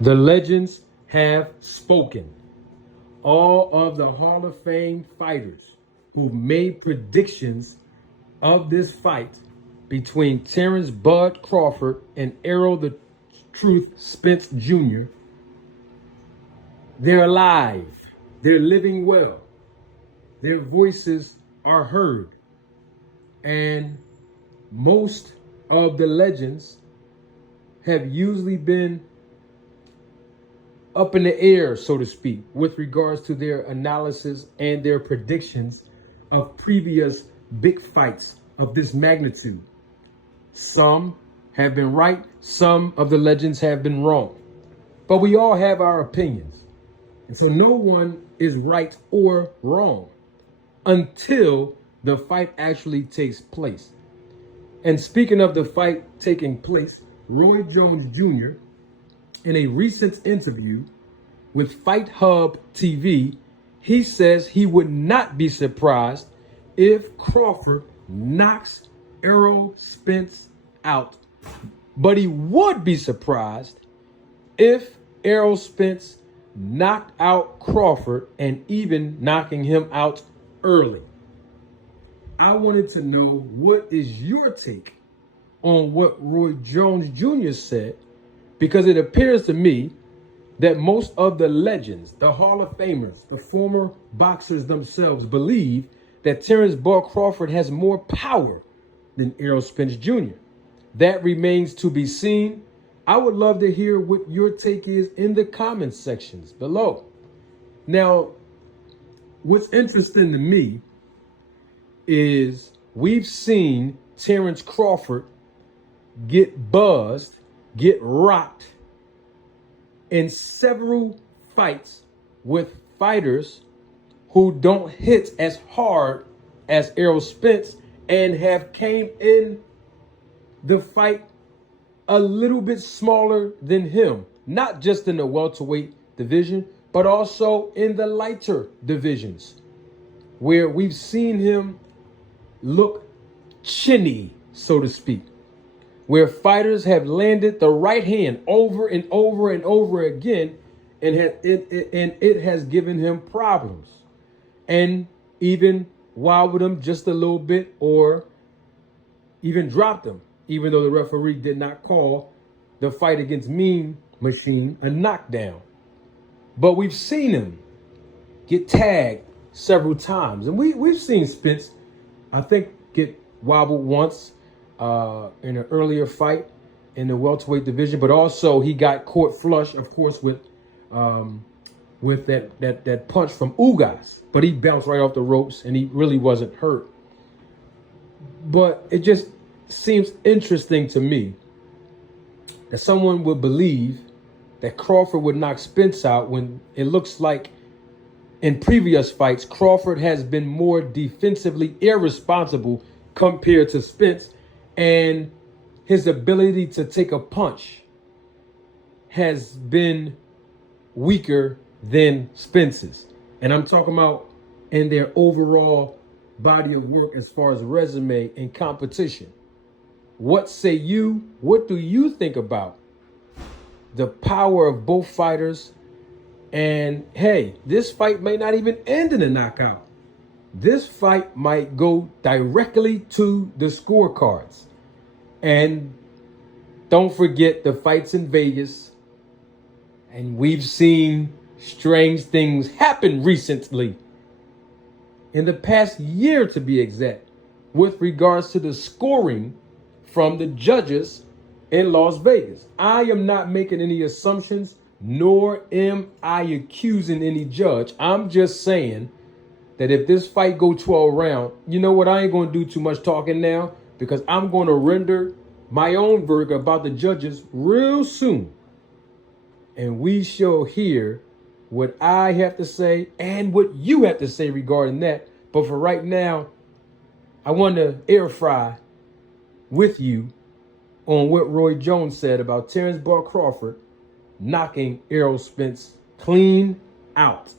The legends have spoken. All of the Hall of Fame fighters who made predictions of this fight between Terrence Bud Crawford and Errol the Truth Spence Jr., they're alive. They're living well. Their voices are heard. And most of the legends have usually been up in the air, so to speak, with regards to their analysis and their predictions of previous big fights of this magnitude. Some have been right, some of the legends have been wrong. But we all have our opinions. And so no one is right or wrong until the fight actually takes place. And speaking of the fight taking place, Roy Jones Jr., in a recent interview with Fight Hub TV, he says he would not be surprised if Crawford knocks Errol Spence out. But he would be surprised if Errol Spence knocked out Crawford and even knocking him out early. I wanted to know, what is your take on what Roy Jones Jr. said? Because it appears to me that most of the legends, the Hall of Famers, the former boxers themselves believe that Terrence Bud Crawford has more power than Errol Spence Jr. That remains to be seen. I would love to hear what your take is in the comments sections below. Now, what's interesting to me is we've seen Terrence Crawford get buzzed, get rocked in several fights with fighters who don't hit as hard as Errol Spence and have came in the fight a little bit smaller than him, not just in the welterweight division, but also in the lighter divisions, where we've seen him look chinny, so to speak, where fighters have landed the right hand over and over and over again, and it has given him problems, and even wobbled him just a little bit, or even dropped him, even though the referee did not call the fight against Mean Machine a knockdown. But we've seen him get tagged several times, and we've seen Spence, I think, get wobbled once in an earlier fight in the welterweight division, but also he got caught flush, of course, with that punch from Ugas, but he bounced right off the ropes and he really wasn't hurt. But it just seems interesting to me that someone would believe that Crawford would knock Spence out when it looks like in previous fights Crawford has been more defensively irresponsible compared to Spence, and his ability to take a punch has been weaker than Spence's. And I'm talking about in their overall body of work as far as resume and competition. What say you? What do you think about the power of both fighters? And hey, this fight may not even end in a knockout. This fight might go directly to the scorecards. And don't forget the fights in Vegas. And we've seen strange things happen recently, in the past year to be exact, with regards to the scoring from the judges in Las Vegas. I am not making any assumptions, nor am I accusing any judge. I'm just saying that if this fight go 12 rounds, you know what? I ain't going to do too much talking now, because I'm going to render my own verdict about the judges real soon. And we shall hear what I have to say and what you have to say regarding that. But for right now, I want to air fry with you on what Roy Jones said about Terrence Bud Crawford knocking Errol Spence clean out.